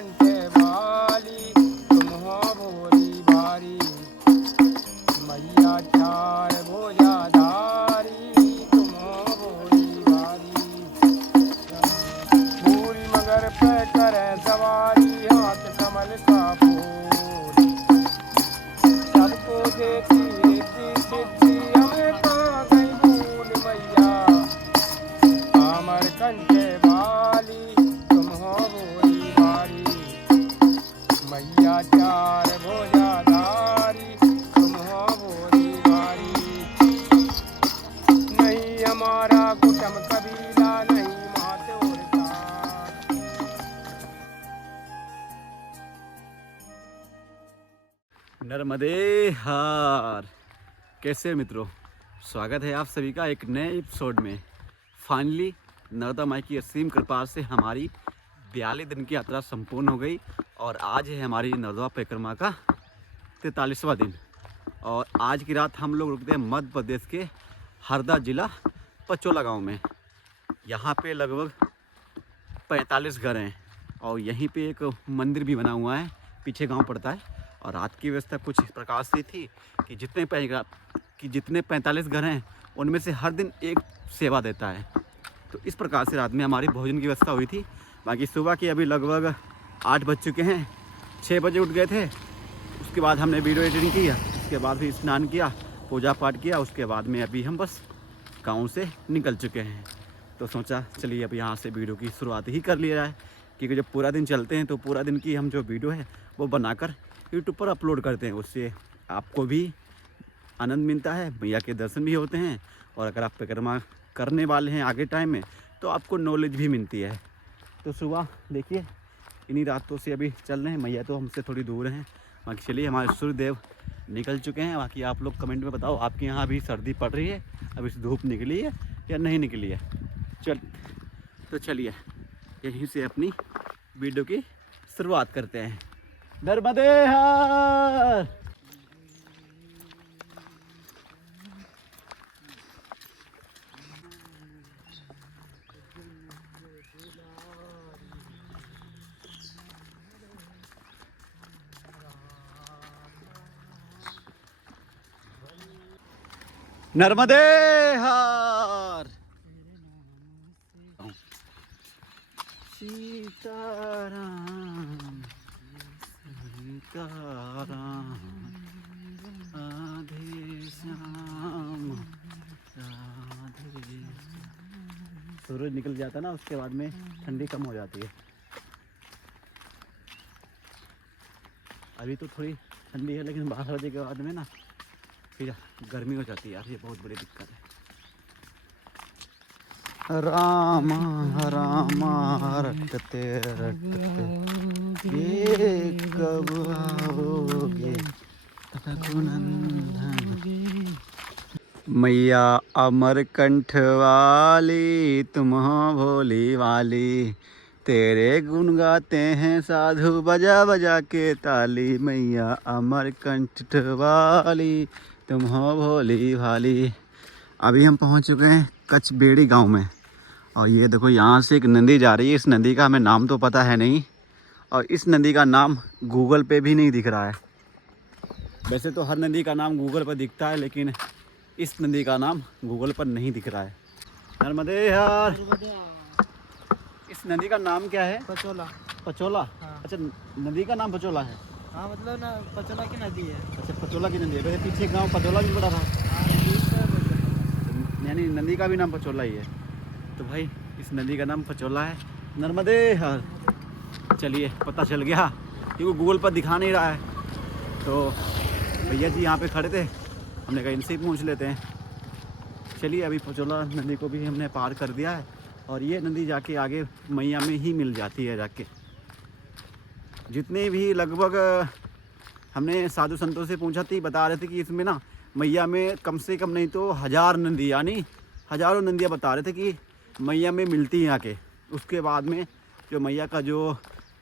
कंठ वाली तुम हो भोली भारी, मैया चार भुजाधारी तुम हो भोली भारी। पूरी मगर पे करे सवारी, हाथ कमल का फूल, सबको देती रिद्धि सिद्धि, हमें कहाँ गई भूल मैया। अमर कंठ वाली तुम हो भोली भारी, मैया चार भुजाधारी तुम हो भोली भारी। नहीं हमारा कुटुंब कबीला, नहीं मात और तार। नर्मदे हार। कैसे मित्रों, स्वागत है आप सभी का एक नए एपिसोड में। फाइनली नर्मदा माई की असीम कृपा से हमारी 42 दिन की यात्रा संपूर्ण हो गई और आज है हमारी नर्मदा परिक्रमा का 43वां दिन। और आज की रात हम लोग रुकते हैं मध्य प्रदेश के हरदा जिला पचोला गांव में। यहाँ पे लगभग 45 घर हैं और यहीं पे एक मंदिर भी बना हुआ है, पीछे गांव पड़ता है। और रात की व्यवस्था कुछ इस प्रकार से थी कि जितने 45 घर हैं उनमें से हर दिन एक सेवा देता है। तो इस प्रकार से रात में हमारी भोजन की व्यवस्था हुई थी। बाकी सुबह के अभी लगभग 8 बज चुके हैं। 6 बजे उठ गए थे, उसके बाद हमने वीडियो एडिटिंग किया, उसके बाद फिर स्नान किया, पूजा पाठ किया, उसके बाद में अभी हम बस गाँव से निकल चुके हैं। तो सोचा चलिए अब यहाँ से वीडियो की शुरुआत ही कर लिया जाए, क्योंकि जब पूरा दिन चलते हैं तो पूरा दिन की हम जो वीडियो है वो बनाकर यूट्यूब पर अपलोड करते हैं। उससे आपको भी आनंद मिलता है, मैया के दर्शन भी होते हैं, और अगर आप परिक्रमा करने वाले हैं आगे टाइम में तो आपको नॉलेज भी मिलती है। तो सुबह देखिए इन्हीं रास्तों से अभी चल रहे हैं। मैया तो हमसे थोड़ी दूर हैं। बाकी चलिए हमारे सूर्यदेव निकल चुके हैं। बाकी आप लोग कमेंट में बताओ आपके यहाँ अभी सर्दी पड़ रही है, अभी धूप निकली है या नहीं निकली है। तो चलिए यहीं से अपनी वीडियो की शुरुआत करते हैं। नर्मदे हार। नर्मदे हार। सीताराम सीताराम राधे श्याम राधे। सूरज निकल जाता है ना, उसके बाद में ठंडी कम हो जाती है। अभी तो थोड़ी ठंडी है, लेकिन 12 बजे के बाद में ना फिर गर्मी हो जाती है यार, ये बहुत बड़ी दिक्कत है। रामा रामा रटते रटते ये कब आओगे रघुनंदन। मैया अमरकंठ वाली तुम हो भोली वाली, तेरे गुण गाते हैं साधु बजा बजा के ताली। मैया अमरकंठ वाली तुम हो भोली भाली। अभी हम पहुंच चुके हैं कचबेड़ी गांव में, और ये देखो यहाँ से एक नदी जा रही है। इस नदी का हमें नाम तो पता है नहीं, और इस नदी का नाम गूगल पे भी नहीं दिख रहा है। वैसे तो हर नदी का नाम गूगल पर दिखता है, लेकिन इस नदी का नाम गूगल पर नहीं दिख रहा है। नर्मदे यार। इस नदी का नाम क्या है? पचोला। पचोला? हाँ। अच्छा, नदी का नाम पचोला है। हाँ मतलब ना पचोला की नदी है। अच्छा, पचोला की नदी है। वैसे पीछे गांव पचोला भी पड़ा था, यानी नदी का भी नाम पचोला ही है। तो भाई इस नदी का नाम पचोला है। नर्मदे हर। चलिए पता चल गया, क्योंकि गूगल पर दिखा नहीं रहा है। तो भैया जी यहाँ पे खड़े थे, हमने कहा इनसे ही पूछ लेते हैं। चलिए अभी पचोला नदी को भी हमने पार कर दिया है, और ये नदी जाके आगे मैया में ही मिल जाती है जाके। जितने भी लगभग हमने साधु संतों से पूछा थी, बता रहे थे कि इसमें ना मैया में कम से कम नहीं तो 1000 नदी, यानी हज़ारों नदियाँ बता रहे थे कि मैया में मिलती हैं आके। उसके बाद में जो मैया का जो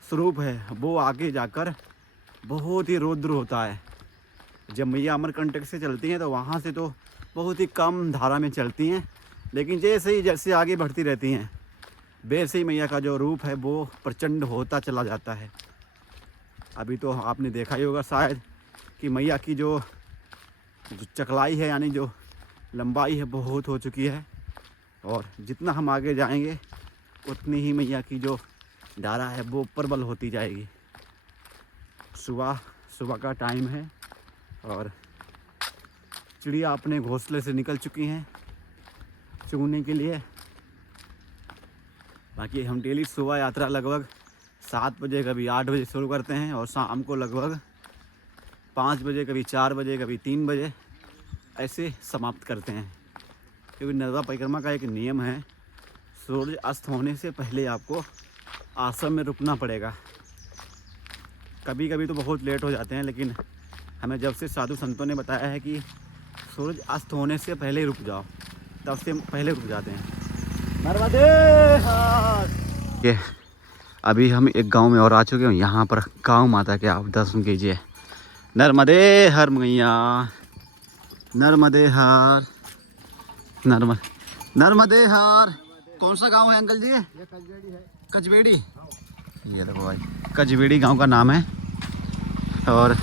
स्वरूप है वो आगे जाकर बहुत ही रौद्र होता है। जब मैया अमरकंटक से चलती हैं तो वहाँ से तो बहुत ही कम धारा में चलती हैं, लेकिन जैसे आगे बढ़ती रहती हैं वैसे ही मैया का जो रूप है वो प्रचंड होता चला जाता है। अभी तो आपने देखा ही होगा शायद कि मैया की जो चकलाई है यानी जो लंबाई है बहुत हो चुकी है, और जितना हम आगे जाएंगे उतनी ही मैया की जो धारा है वो प्रबल होती जाएगी। सुबह का टाइम है और चिड़िया अपने घोंसले से निकल चुकी हैं चुगने के लिए। बाकी हम डेली सुबह यात्रा लगभग 7 बजे कभी 8 बजे शुरू करते हैं और शाम को लगभग 5 बजे कभी 4 बजे कभी 3 बजे ऐसे समाप्त करते हैं, क्योंकि नर्मदा परिक्रमा का एक नियम है, सूरज अस्त होने से पहले आपको आश्रम में रुकना पड़ेगा। कभी कभी तो बहुत लेट हो जाते हैं, लेकिन हमें जब से साधु संतों ने बताया है कि सूरज अस्त होने से पहले ही रुक जाओ, तब से पहले रुक जाते हैं। नर्मदे हर। ये अभी हम एक गांव में और आ चुके हैं। यहाँ पर गांव माता के आप दर्शन कीजिए। नर्मदे हर मैया, नर्मदे हर, नर्मदे हर। कौन सा गांव है अंकल जी? ये कजवेड़ी है। कजवेड़ी। ये देखो भाई, कजवेड़ी गांव का नाम है और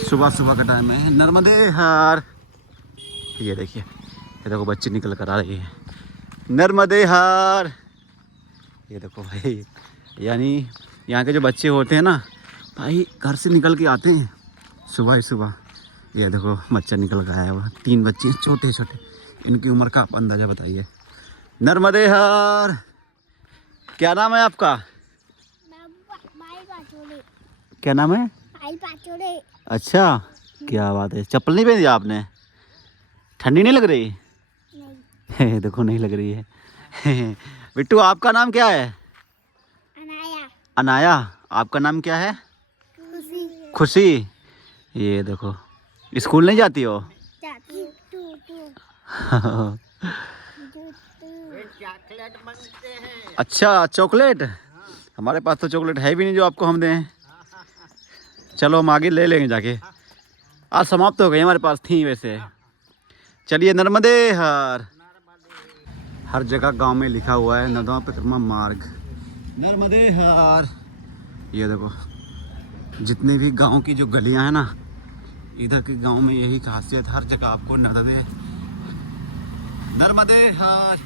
सुबह का टाइम है। नर्मदे हर। ये देखिए, ये देखो बच्ची निकल कर आ रही है। नर्मदे हर। ये देखो भाई, यानी यहाँ के जो बच्चे होते हैं ना भाई, घर से निकल के आते हैं सुबह ही सुबह। ये देखो बच्चा निकल कर आया हुआ, 3 बच्चे हैं छोटे छोटे। इनकी उम्र का आप अंदाज़ा बताइए। नर्मदे हर। क्या नाम है आपका? क्या नाम है? अच्छा, क्या बात है। चप्पल नहीं पहनी आपने? ठंडी नहीं लग रही? नहीं। देखो नहीं लग रही है। बिट्टू आपका नाम क्या है? अनाया। अनाया। आपका नाम क्या है? खुशी। खुशी। ये देखो, स्कूल नहीं जाती हो? जाती। चॉकलेट मांगते हैं। अच्छा, चॉकलेट। हमारे पास तो चॉकलेट है भी नहीं जो आपको हम दें। चलो हम आगे ले लेंगे जाके। आज समाप्त हो गई, हमारे पास थी वैसे। चलिए, नर्मदे हर। हर जगह गांव में लिखा हुआ है नर्मदा परिक्रमा मार्ग, नर्मदे हर। ये देखो, जितने भी गांव की जो गलियां हैं ना, इधर के गांव में यही खासियत, हर जगह आपको नर्मदे हर।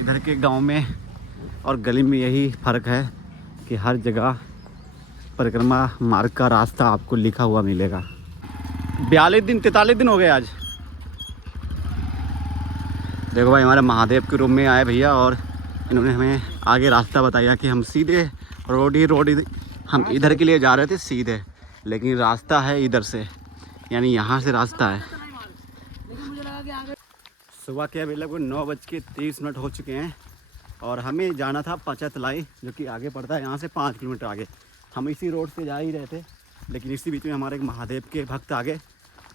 इधर के गांव में और गली में यही फ़र्क है कि हर जगह परिक्रमा मार्ग का रास्ता आपको लिखा हुआ मिलेगा। 43 दिन हो गए आज। देखो भाई, हमारे महादेव के रूम में आए भैया और इन्होंने हमें आगे रास्ता बताया कि हम सीधे रोड हम इधर के लिए जा रहे थे सीधे, लेकिन रास्ता है इधर से, यानी यहाँ से रास्ता है। सुबह के अभी लगभग 9:30 हो चुके हैं और हमें जाना था पचतलाई, जो कि आगे पड़ता है यहाँ से 5 किलोमीटर आगे। हम इसी रोड से जा ही रहे थे, लेकिन इसी बीच में हमारे एक महादेव के भक्त आ गए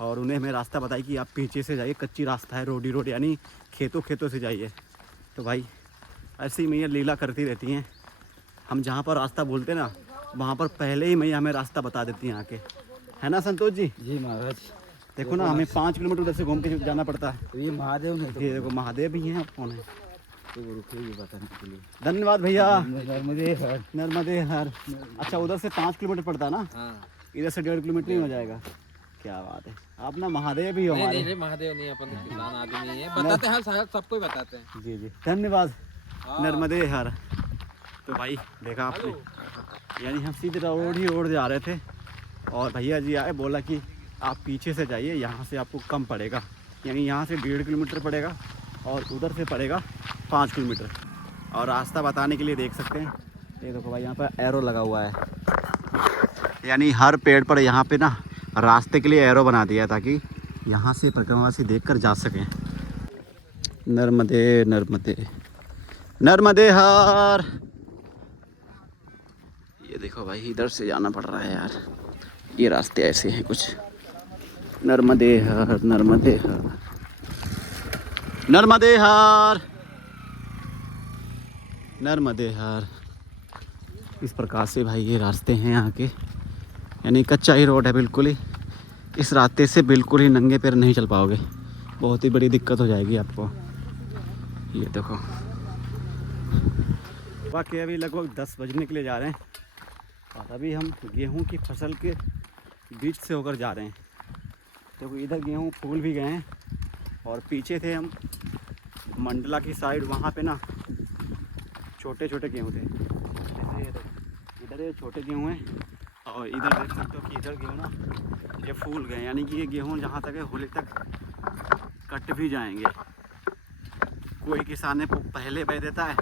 और उन्हें हमें रास्ता बताई कि आप पीछे से जाइए, कच्ची रास्ता है, रोड यानी खेतों से जाइए। तो भाई ऐसी मैया लीला करती रहती हैं। हम जहाँ पर रास्ता बोलते ना, वहाँ पर पहले ही मैया हमें रास्ता बता देती हैं आके, है ना संतोष जी? जी महाराज। देखो ना, हमें 5 किलोमीटर उधर से घूम के जाना पड़ता है। तो ये महादेव नहीं तो ये देखो महादेव भी हैं, कौन है? तो रुकिए बताने के लिए। धन्यवाद भैया। नर्मदे हर। नर्मदे हर। अच्छा, उधर से 5 किलोमीटर पड़ता है ना? हाँ। इधर से 1.5 किलोमीटर ही हो जाएगा। क्या बात है, आप ना महादेव ही हो हमारे। नहीं, महादेव नहीं, अपन किसान आदमी है, बताते हैं सबको ही बताते हैं। जी जी, धन्यवाद। नर्मदे हर। तो भाई देखा आपने, यानी हम सीधे रोड जा रहे थे और भैया जी आए, बोला कि आप पीछे से जाइए, यहाँ से आपको कम पड़ेगा, यानी यहाँ से 1.5 किलोमीटर पड़ेगा और उधर से पड़ेगा 5 किलोमीटर। और रास्ता बताने के लिए देख सकते हैं, ये देखो भाई यहाँ पर एरो लगा हुआ है, यानी हर पेड़ पर यहाँ पे ना रास्ते के लिए एरो बना दिया ताकि यहाँ से परिक्रमावासी देखकर जा सकें। नर्मदे नर्मदे नर्मदे हर। ये देखो भाई, इधर से जाना पड़ रहा है यार, ये रास्ते ऐसे हैं कुछ। नर्मदे हर, नर्मदे हर, नर्मदे हर, नर्मदे हर। इस प्रकार से भाई ये रास्ते हैं यहाँ के, यानी कच्चा ही रोड है बिल्कुल ही। इस रास्ते से बिल्कुल ही नंगे पैर नहीं चल पाओगे, बहुत ही बड़ी दिक्कत हो जाएगी आपको। ये देखो बाकी अभी लगभग 10 बजने के लिए जा रहे हैं और अभी हम गेहूं की फसल के बीच से होकर जा रहे हैं। तो इधर गेहूं फूल भी गए हैं और पीछे थे हम मंडला की साइड, वहाँ पे ना छोटे छोटे गेहूं थे। जैसे इधर ये छोटे गेहूं हैं और इधर देख सकते हो कि इधर गेहूं ना ये फूल गए, यानी कि ये गेहूं जहाँ तक है होली तक कट भी जाएंगे। कोई किसान पहले बह देता है,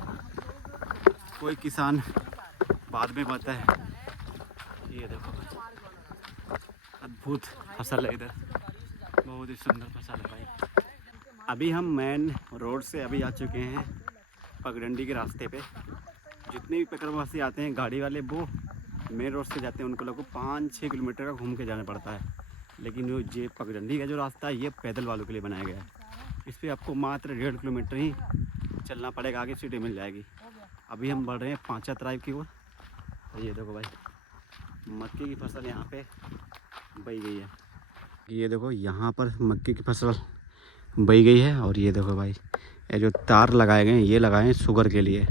कोई किसान बाद में बोता है। ये देखो अद्भुत फसल है इधर, बहुत ही सुंदर फसल है भाई। अभी हम मेन रोड से अभी आ चुके हैं पगडंडी के रास्ते पे। जितने भी पेकरवासी आते हैं गाड़ी वाले वो मेन रोड से जाते हैं, उनको लोगों को 5-6 किलोमीटर का घूम के जाना पड़ता है। लेकिन ये पगडंडी का जो रास्ता है ये पैदल वालों के लिए बनाया गया है। इस पर आपको मात्र 1.5 किलोमीटर ही चलना पड़ेगा, आगे सीटें मिल जाएगी। अभी हम बढ़ रहे हैं पांचा तराई की ओर। ये देखो भाई मक्के की फसल यहाँ पे बई गई है। ये देखो यहाँ पर मक्के की फसल बई गई है और ये देखो भाई ये जो तार लगाए गए हैं ये लगाए हैं शुगर के लिए।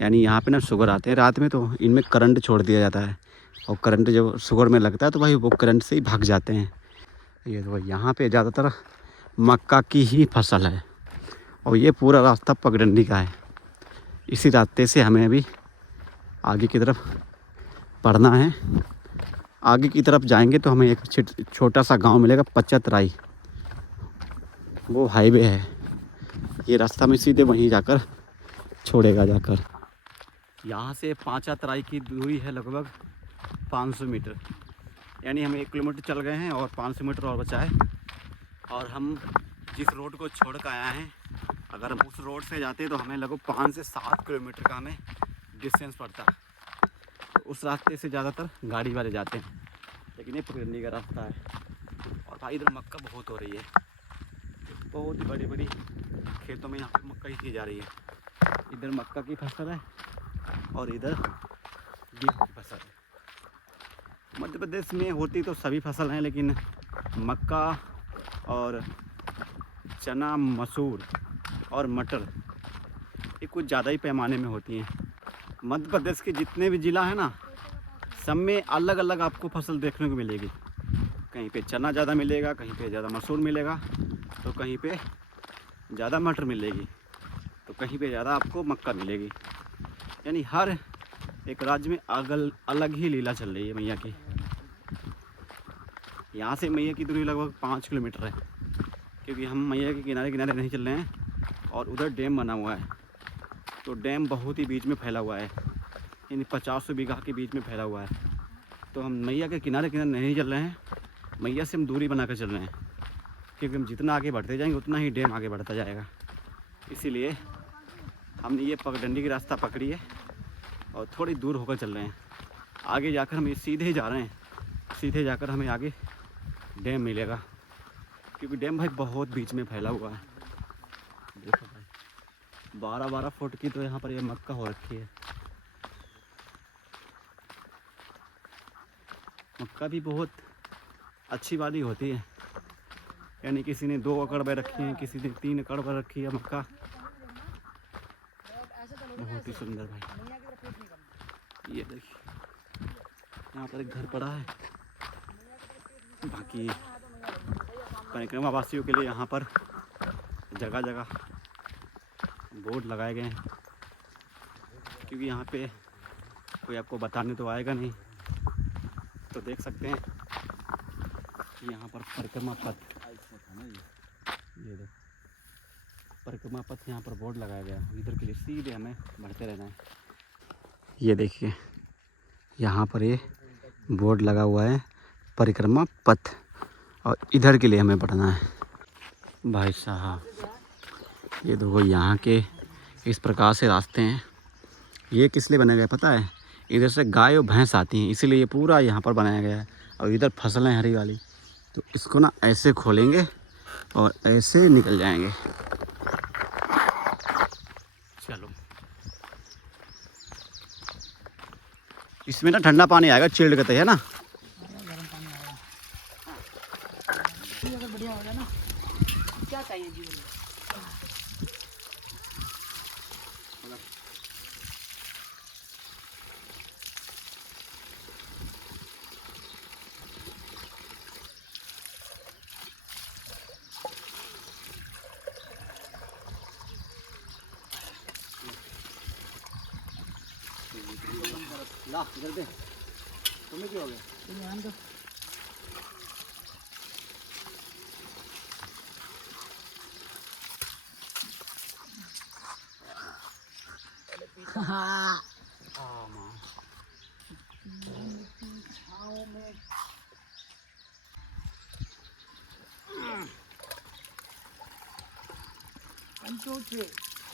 यानी यहाँ पे ना शुगर आते हैं रात में तो इनमें करंट छोड़ दिया जाता है और करंट जब शुगर में लगता है तो भाई वो करंट से ही भाग जाते हैं। ये देखो यहाँ पे ज़्यादातर मक्का की ही फसल है और ये पूरा रास्ता पगडंडी का है। इसी रास्ते से हमें अभी आगे की तरफ बढ़ना है। आगे की तरफ जाएंगे तो हमें एक छोटा सा गांव मिलेगा पांचा तराई, वो हाईवे है। ये रास्ता में सीधे वहीं जाकर छोड़ेगा जाकर। यहाँ से पांचा तराई की दूरी है लगभग 500 मीटर, यानी हम 1 किलोमीटर चल गए हैं और 500 मीटर और बचा है। और हम जिस रोड को छोड़ कर आए हैं, अगर हम उस रोड से जाते तो हमें लगभग 5 से 7 किलोमीटर का हमें डिस्टेंस पड़ता है। तो उस रास्ते से ज़्यादातर गाड़ी वाले जाते हैं, लेकिन ये पगडंडी का रास्ता है। और भाई इधर मक्का बहुत हो रही है, बहुत ही बड़ी बड़ी खेतों में यहाँ पे मक्का ही की जा रही है। इधर मक्का की फसल है और इधर गेहूँ की फसल है। मध्य प्रदेश में होती तो सभी फसल हैं, लेकिन मक्का और चना, मसूर और मटर ये कुछ ज़्यादा ही पैमाने में होती हैं। मध्य प्रदेश के जितने भी ज़िला हैं ना, सब में अलग अलग आपको फसल देखने को मिलेगी। कहीं पे चना ज़्यादा मिलेगा, कहीं पे ज़्यादा मसूर मिलेगा, तो कहीं पे ज़्यादा मटर मिलेगी, तो कहीं पे ज़्यादा आपको मक्का मिलेगी। यानी हर एक राज्य में अलग ही लीला चल रही है मैया की। यहाँ से मैया की दूरी लगभग 5 किलोमीटर है, क्योंकि हम मैया के किनारे किनारे नहीं चल रहे हैं और उधर डैम बना हुआ है। तो डैम बहुत ही बीच में फैला हुआ है, यानी 50 बीघा के बीच में फैला हुआ है। तो हम मैया के किनारे किनारे नहीं चल रहे हैं, मैया से हम दूरी बना कर चल रहे हैं, क्योंकि हम जितना आगे बढ़ते जाएंगे उतना ही डैम आगे बढ़ता जाएगा। इसीलिए हमने ये पगडंडी की रास्ता पकड़ी है और थोड़ी दूर होकर चल रहे हैं। आगे जाकर हम ये सीधे ही जा रहे हैं, सीधे जाकर हमें आगे डैम मिलेगा, क्योंकि डैम भाई बहुत बीच में फैला हुआ है। देखो भाई 12-12 फुट की तो यहाँ पर ये मक्का हो रखी है। मक्का भी बहुत अच्छी वाली होती है, यानी किसी ने 2 एकड़ में रखी है, किसी ने 3 एकड़ पर रखी है मक्का। बहुत ही सुंदर भाई। ये देखिए यहाँ पर एक घर पड़ा है। बाकी परिक्रमा वासियों के लिए यहाँ पर जगह जगह बोर्ड लगाए गए हैं, क्योंकि यहाँ पे कोई आपको बताने तो आएगा नहीं। तो देख सकते हैं कि यहाँ पर परिक्रमा पथ, ये देखो परिक्रमा पथ यहाँ पर बोर्ड लगाया गया है। इधर के लिए सीधे हमें बढ़ते रहना है। ये देखिए यहाँ पर ये बोर्ड लगा हुआ है परिक्रमा पथ, और इधर के लिए हमें बढ़ना है। भाई साहब ये देखो यहाँ के इस प्रकार से रास्ते हैं। ये किस लिए बनाया गया पता है? इधर से गाय और भैंस आती हैं, इसीलिए ये पूरा यहाँ पर बनाया गया है। और इधर फसलें हरी वाली, तो इसको ना ऐसे खोलेंगे और ऐसे निकल जाएंगे। चलो इसमें ना ठंडा पानी आएगा, चिल्ड कहते हैं ना। गर्म पानी आएगा, अगर बढ़िया हो जाए ना, क्या चाहिए जीवन में। ला इधर दे, तुम्हें क्या हो गया?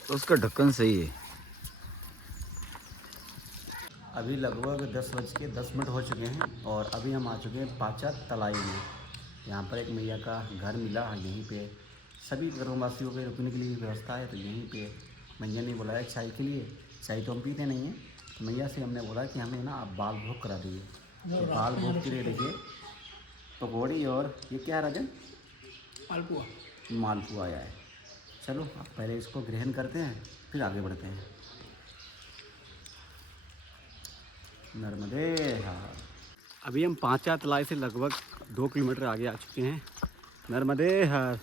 उसका ढक्कन सही है। अभी लगभग 10:10 हो चुके हैं और अभी हम आ चुके हैं पाचा तलाई में। यहाँ पर एक मैया का घर मिला, यहीं पे सभी ग्रामवासियों के रुकने के लिए व्यवस्था है। तो यहीं पे मैया ने बुलाया चाय के लिए। चाय तो हम पीते नहीं हैं, तो मैया से हमने बोला कि हमें ना आप बाल भोग करा दीजिए। तो बाल भोग के लिए देखिए पकौड़ी और ये क्या है राजन? मालपुआ। मालपुआ आया है। चलो अब पहले इसको ग्रहण करते हैं, फिर आगे बढ़ते हैं। नर्मदे हार। अभी हम पांचा तलाई से लगभग 2 किलोमीटर आगे आ चुके हैं। नर्मदे हार।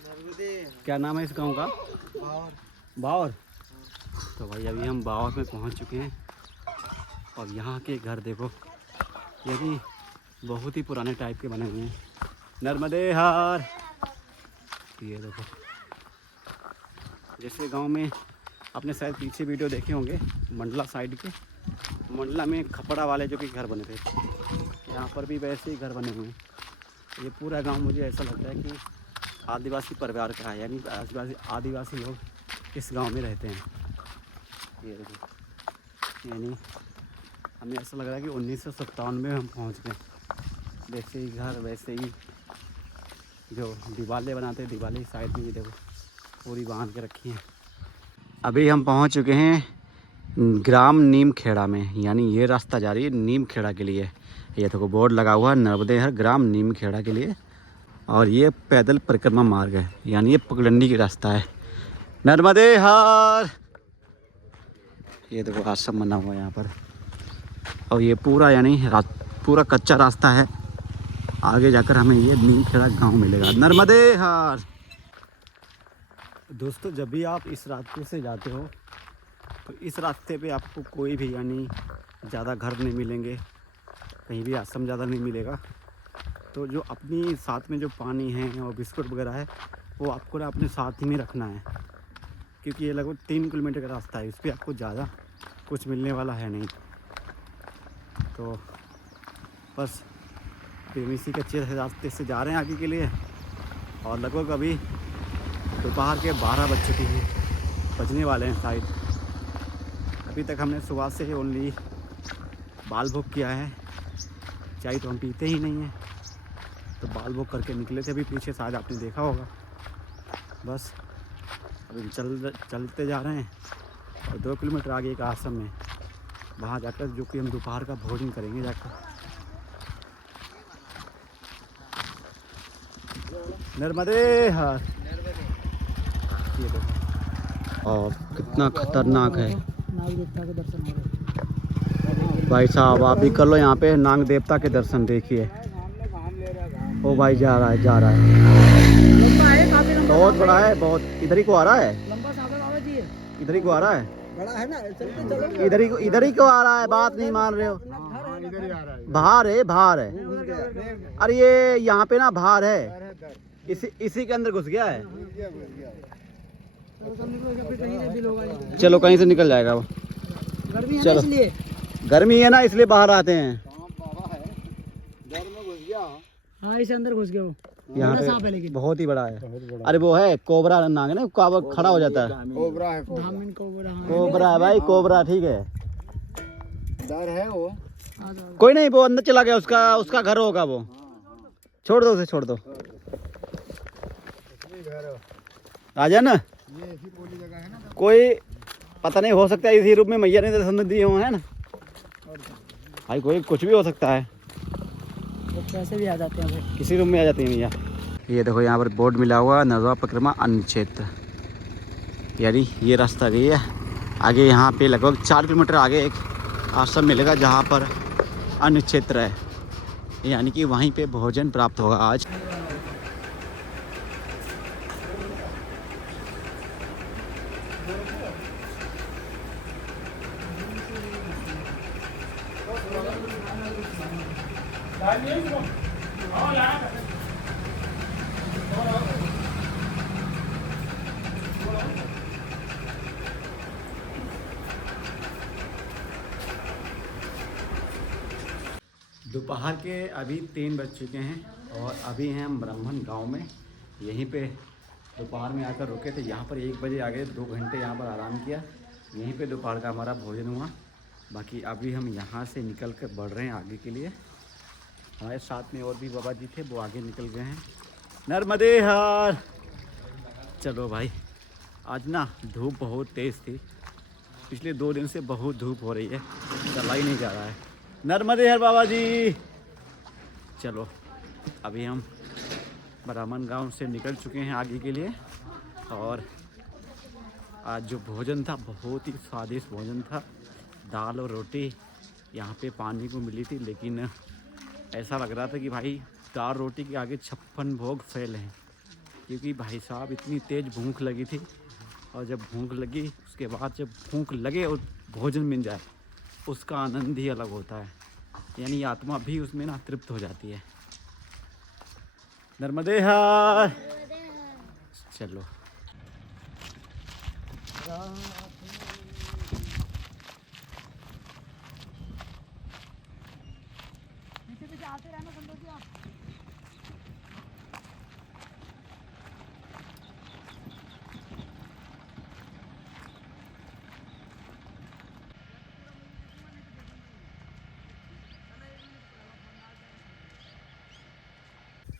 क्या नाम है इस गांव का? बावर। तो भाई अभी हम बावर में पहुंच चुके हैं और यहाँ के घर देखो, ये भी बहुत ही पुराने टाइप के बने हुए हैं। नर्मदे हार। ये देखो, जैसे गांव में आपने शायद पीछे वीडियो देखे होंगे मंडला साइड के, मंडला में खपड़ा वाले जो कि घर बने थे, यहाँ पर भी वैसे ही घर बने हुए हैं। ये पूरा गांव मुझे ऐसा लगता है कि आदिवासी परिवार का है, यानी आदिवासी लोग इस गांव में रहते हैं। ये देखो, यानी हमें ऐसा लग रहा है कि 1957 में हम पहुंच गए। वैसे ही घर, वैसे ही जो दीवारें बनाते हैं, दीवारें साइड में भी देखो पूरी बांध के रखी हैं। अभी हम पहुंच चुके हैं ग्राम नीम खेड़ा में, यानी ये रास्ता जा रही है नीम खेड़ा के लिए। ये देखो बोर्ड लगा हुआ है नर्मदे हर ग्राम नीम खेड़ा के लिए, और ये पैदल परिक्रमा मार्ग है, यानी ये पगडंडी का रास्ता है। नर्मदे हर। ये देखो आश्रम बना हुआ है यहाँ पर, और ये पूरा यानी पूरा कच्चा रास्ता है। आगे जाकर हमें ये नीम खेड़ा गाँव मिलेगा। नर्मदे हर। दोस्तों जब भी आप इस रास्ते से जाते हो तो इस रास्ते पे आपको कोई भी यानी ज़्यादा घर नहीं मिलेंगे, कहीं भी आश्रम ज़्यादा नहीं मिलेगा। तो जो अपनी साथ में जो पानी है और बिस्कुट वगैरह है वो आपको ना अपने साथ ही में रखना है, क्योंकि ये लगभग 3 किलोमीटर का रास्ता है, इस पर आपको ज़्यादा कुछ मिलने वाला है नहीं। तो बस हम इसी कच्चे रास्ते से जा रहे हैं आगे के लिए, और लगभग अभी दोपहर के 12 बज चुके हैं, बजने वाले हैं शायद। अभी तक हमने सुबह से ओनली बाल भोग किया है, चाय तो हम पीते ही नहीं हैं, तो बाल भोग करके निकले थे अभी पीछे, शायद आपने देखा होगा। बस अभी चलते जा रहे हैं और 2 किलोमीटर आगे एक आश्रम है, वहाँ जाकर जो कि हम दोपहर का भोजन करेंगे जाकर। नर्मदे हर। ये देखो, और कितना खतरनाक है नाग देवता के दर्शन हो रहे। भाई साहब, आप भी कर लो यहाँ पे नाग देवता के दर्शन। देखिए ओ भाई जा रहा है लंबा है, काफी लंबा, बहुत बड़ा है, बहुत। इधर ही को आ रहा है, लंबा सागर बाबा जी है। इधर ही को आ रहा है, बड़ा है ना, चलते चलो। इधर ही को आ रहा है। बात नहीं मान रहे हो, इधर ही आ रहा है। बाहर है। अरे ये यहाँ पे ना बाहर है, इसी के अंदर घुस गया है। चलो कहीं से निकल जाएगा वो। गर्मी है ना चलो। इसलिए, गर्मी है ना इसलिए बाहर आते हैं। हाँ इसे अंदर घुस गया वो। यहाँ बड़ा सांप है पे लेकिन। बहुत ही बड़ा है। अरे वो है कोबरा नाग है ना, खड़ा हो जाता है। कोबरा है, धामिन कोबरा। कोबरा है भाई, कोबरा, ठीक है। डर है वो। कोई नहीं, वो अंदर चला गया, उसका घर होगा वो। छोड़ दो उसे, छोड़ दो। राजा ना, ये ऐसी पोली जगह है ना, कोई पता नहीं, हो सकता है इसी रूप में मैया ने दर्शन दिए हो, है ना भाई। कोई कुछ भी हो सकता है, वो कैसे भी आ जाते हैं भाई, किसी रूम में आ जाती है मैया। ये देखो यहाँ पर बोर्ड मिला हुआ है नर्मदा परिक्रमा अन्य क्षेत्र, यानी ये रास्ता गई है आगे। यहाँ पे लगभग 4 किलोमीटर आगे एक आश्रम मिलेगा जहाँ पर अन्य क्षेत्र है, यानी कि वहीं पे भोजन प्राप्त होगा आज। दोपहर के अभी 3 बज चुके हैं और अभी हैं हम ब्राह्मण गांव में। यहीं पे दोपहर में आकर रुके थे। यहाँ पर 1 बजे आ गए, 2 घंटे यहाँ पर आराम किया। यहीं पे दोपहर का हमारा भोजन हुआ। बाकी अभी हम यहाँ से निकल कर बढ़ रहे हैं आगे के लिए। हमारे साथ में और भी बाबा जी थे, वो आगे निकल गए हैं। नर्मदे हर। चलो भाई, आज ना धूप बहुत तेज़ थी। पिछले 2 दिन से बहुत धूप हो रही है, चला ही नहीं जा रहा है। नर्मदे हर बाबा जी। चलो अभी हम ब्राह्मण गांव से निकल चुके हैं आगे के लिए। और आज जो भोजन था बहुत ही स्वादिष्ट भोजन था। दाल और रोटी यहाँ पे पानी को मिली थी, लेकिन ऐसा लग रहा था कि भाई दाल रोटी के आगे 56 भोग फेल हैं। क्योंकि भाई साहब इतनी तेज़ भूख लगी थी, और जब भूख लगी उसके बाद जब भूख लगे और भोजन मिल जाए उसका आनंद ही अलग होता है। यानी आत्मा भी उसमें ना तृप्त हो जाती है। नर्मदे हर। चलो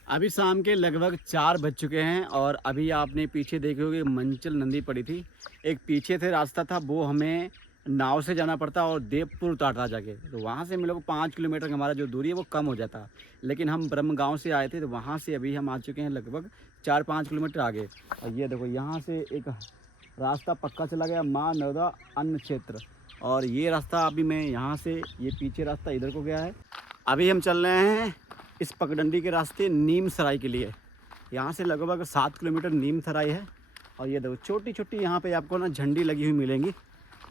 अभी शाम के लगभग 4 बज चुके हैं और अभी आपने पीछे देखे होंगे मंचल नदी पड़ी थी। एक पीछे से रास्ता था, वो हमें नाव से जाना पड़ता और देवपुर उतारता जाके। तो वहाँ से हम लोग 5 किलोमीटर का हमारा जो दूरी है वो कम हो जाता। लेकिन हम ब्रह्म गांव से आए थे, तो वहाँ से अभी हम आ चुके हैं लगभग 4-5 किलोमीटर आगे। और ये देखो यहाँ से एक रास्ता पक्का चला गया, माँ नर्मदा अन्न क्षेत्र। और ये रास्ता अभी मैं यहाँ से, ये पीछे रास्ता इधर को गया है। अभी हम चल रहे हैं इस पगडंडी के रास्ते नीम सराय के लिए। यहाँ से लगभग 7 किलोमीटर नीम सराय है। और ये देखो छोटी छोटी यहाँ पे आपको ना झंडी लगी हुई मिलेंगी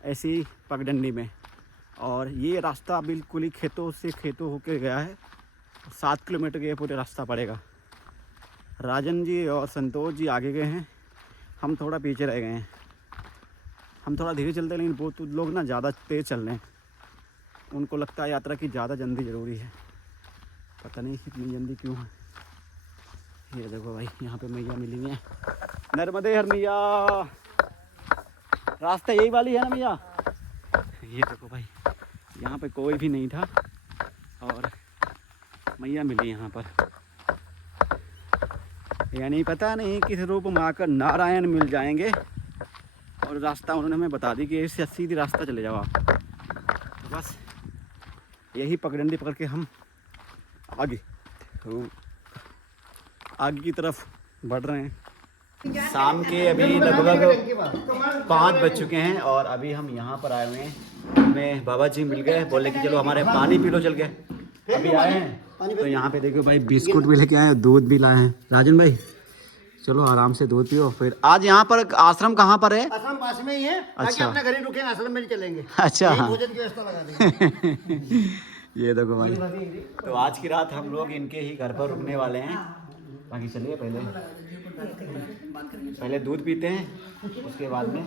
ऐसी पगडंडी में। और ये रास्ता बिल्कुल ही खेतों होके गया है। 7 किलोमीटर का ये पूरे रास्ता पड़ेगा। राजन जी और संतोष जी आगे गए हैं, हम थोड़ा पीछे रह गए हैं। हम थोड़ा धीरे चलते हैं, लेकिन वो तो लोग ना ज़्यादा तेज़ चल रहे हैं। उनको लगता है यात्रा की ज़्यादा जल्दी ज़रूरी है, पता नहीं इतनी जल्दी क्यों है। ये देखो भाई यहाँ पे मैया मिली हुई है। नर्मदे हर मैया। रास्ता यही वाली है ना मैया? ये देखो भाई यहाँ पे कोई भी नहीं था और मैया मिली यहाँ पर। यानी पता नहीं किस रूप में आकर नारायण मिल जाएंगे। और रास्ता उन्होंने हमें बता दी कि इससे सीधी रास्ता चले जाओ आप। तो बस यही पगडंडी पकड़ के हम आगे की तरफ बढ़ रहे हैं। शाम के अभी लगभग 5 बज चुके हैं और अभी हम यहाँ पर आए हुए हैं। हमें बाबा जी मिल गए, बोले कि चलो हमारे पानी पी लो चल के। अभी आए हैं तो यहाँ पे देखो भाई बिस्कुट भी लेके आए हैं, दूध भी लाए हैं। राजन भाई चलो आराम से दूध पियो। फिर आज यहाँ पर आश्रम कहाँ पर है? आश्रम पास में ही है। अच्छा, अपने घर ही रुकेंगे, आश्रम में नहीं चलेंगे। अच्छा हाँ। भोजन की व्यवस्था लगा देंगे। ये देखो भाई, तो आज की रात हम लोग इनके ही घर पर रुकने वाले हैं। बाकी चलिए पहले दूध पीते हैं, उसके बाद में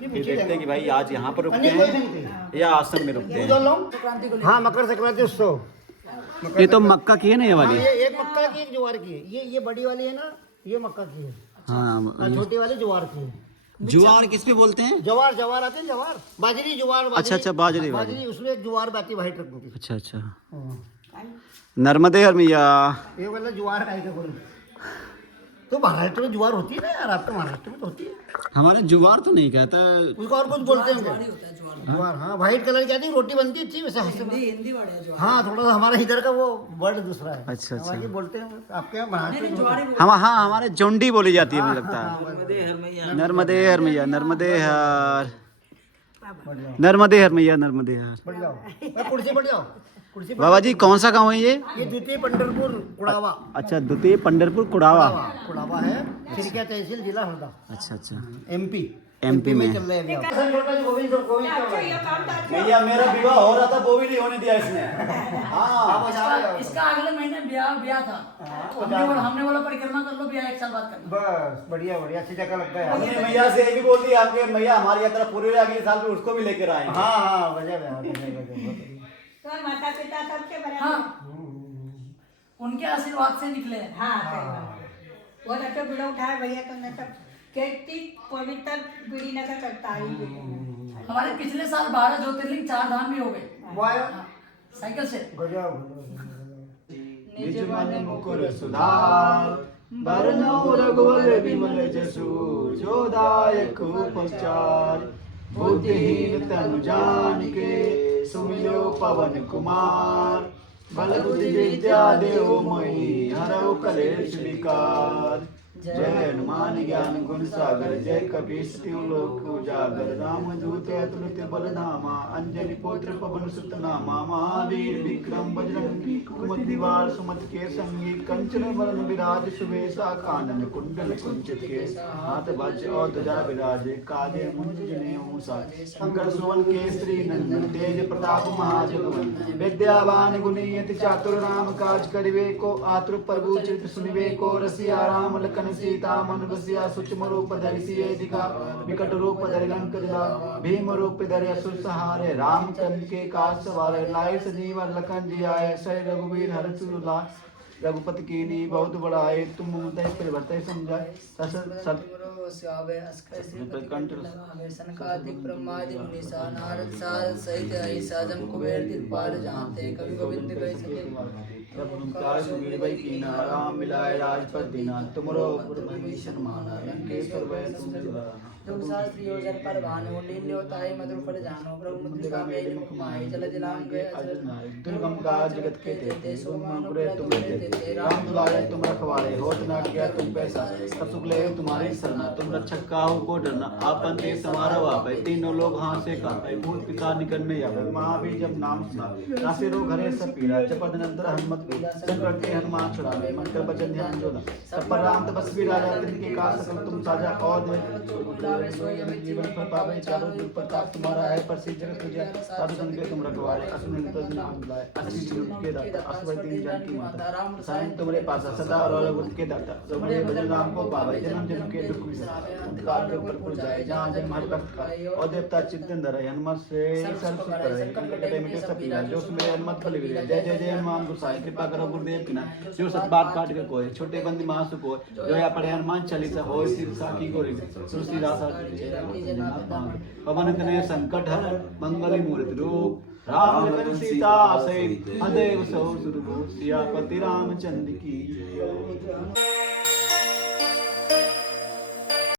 फिर देखते हैं कि भाई आज यहाँ पर रुकते हैं या आश्रम में रुकते हैं। हाँ, मकर संक्रांति उत्सव। ये तो मक्का की है ना ये वाली? ये एक मक्का की, एक ज्वार की है। ये बड़ी वाली है ना, ये मक्का की है। हाँ, छोटी वाली ज्वार की है। ज्वार किस पे बोलते हैं? ज्वार आते हैं, ज्वार बाजरी, ज्वार बाजरी। अच्छा बाजरी उसमें एक ज्वार आती है वाइट रंग की। अच्छा। नर्मदे हर मैया। ये वाला ज्वार है। तो महाराष्ट्र में ज्वार होती है ना यार, आपके महाराष्ट्र में तो होती है। हमारे ज्वार तो नहीं कहता, उसको और कुछ बोलते हैं ज्वार। हाँ, व्हाइट कलर की आती है, रोटी बनती है अच्छी। वैसे हाँ, थोड़ा सा हमारे इधर का वो वर्ड दूसरा है। अच्छा। हमारे बोलते हैं, आपके यहाँ महाराष्ट्र में हाँ हमारे जोंडी बोली जाती है मुझे लगता है। नर्मदे हर मैया, नर्मदे हर, नर्मदे हर मैया, नर्मदे हर। बढ़ जाओ, कुर्सी बढ़ जाओ, कुर्सी। बाबा जी कौन सा गाँव है ये? ये द्वितीय पंढरपुर कुड़ावा। अच्छा, द्वितीय पंढरपुर कुड़ावा। कुड़ावा है, खिड़किया तहसील, जिला हरदा। अच्छा। MP। एमपी में। चल रहे हैं अभी आप। छोटा जो गोविंद भैया मेरा विवाह हो रहा था वो भी नहीं होने दिया इसने। हाँ इसका अगले महीने ब्याह था। हमने बोला परिक्रमा कर लो, ब्याह 1 साल बाद करना। बस बढ़िया बढ़िया, अच्छी जगह लग गया। हमने मैया से ये भी बोल दिया आपके मैया हमारी यात्रा पूरी हुई, अगले साल भी उसको भी लेकर आएंगे। हाँ हाँ गजब है, गजब। तो माता पिता सबके बराबर। हाँ, उनके आशीर्वाद से निकले हैं। हाँ सही बात है। बहुत अच्छा बीड़ा उठाया भैया तुमने सब, कितनी पवित्र बीड़ी नगर करता है। हमारे पिछले साल 12 ज्योतिर्लिंग 4 धाम भी हो गए। वाह हाँ, साइकिल से। गजब। निज मन मुकुर सुधार बरनौ रघुवर विमल जसु जो दायक उपचार बुद्धिहीन तनु जानिके सुमिरो पवन कुमार बल बुद्धि विद्या देव मई हरौ कलेश विकार जय हनुमान ज्ञान गुण सागर जय कपीस तिहु लोक उजागर राम दूत अतुलित बल धामा अंजनी पुत्र पवन सुत नामा महावीर विक्रम बजरंगी कुमति निवार सुमत के संगी कंचन वरण विराज सुवेशा कानन कुंडल कुंचित केश हाथ वज्र और ध्वजा विराजे काजे मुंज जनेऊ सा शंकर सुवन केसरी नंदन तेज प्रताप महाजगवंत विद्यावान गुणी यति चातुर राम काज करिवे को आतुर प्रभु चित सुनिवे को रसिया राम लखन सीता मन बसिया सूक्ष्म रूप धरि सिए दिखा विकट रूप धरि लंक जला भीम रूप धरि असुर सहारे रामचंद्र के काज सवारे लाए संजीवन लखन जी आए सह रघुवीर हर्ष उल्लास रघुपति कीनी बहुत बड़ाए तुम मुदय परिवर्तय समझाए सत सनकादिक ब्रह्मादि मुनीसा नारद सारद सहित ऐसा जम कुबेर दिखपाल जानते कवि गोविंद गए सके राम मिलाए राजपद दीना तुमरो परमेश्वर माना लंकेश्वर वै तुम योग शास्त्री योजन पर भानु लील्योताय मधुर फल जानो प्रभु मुद्रिका मेलि मुख माहि जल जलांग दुर्गम काज जगत के तेते सुमंगुरे तुम देते राम दुलारे तुम रखवारे होत न किया तुम पैसा सब सुख ले तुम्हारी शरणा तुम रक्षक काहू को डरना आपन ते समारो आपै तीनों लोग हाथ से कापै भूत पिशाच निकट में आवे महावीर जब नाम सुना नासे रो घरे सब पीरा जपद नंतर हनुमत पीरा संकट के हनुमान छुड़ावे मन कर वचन ध्यान जोला सब पर राम तपस्वी राजा तिनके काज सकल तुम साजा और जीवन पर पावे चारों जुग प्रताप तुम्हारा है प्रसिद्ध जगत तुझे साधु संत के तुम रखवारे असुर निकट नाम बुलाए असली जुग के दाता असवै तीन जन की माता राम साईं तुम्हारे पास सदा और रघुपति के दाता तुम्हारे भजन राम को पावे जन्म जन्म के दुख विसरावे अंधकार के ऊपर पुर जाए जहाँ जन्म हरि भक्त का और देवता चिंतन धरे हनुमत से सर्व सुख करे संकट कटे मिटे सब पीरा जो सुमेरे हनुमत फल विरे जय जय जय हनुमान गोसाई कृपा करो गुरुदेव की ना जो सत बात काट के कोय छोटे बंदी महासु को जो या पढ़े हनुमान चालीसा होय सिर साखी गोरी तुलसीदास पवन तनय संकट हरण मंगल मूर्ति रूप राम लखन सीता सहित अदेव सौ सुरभूप सियापति रामचंद्र की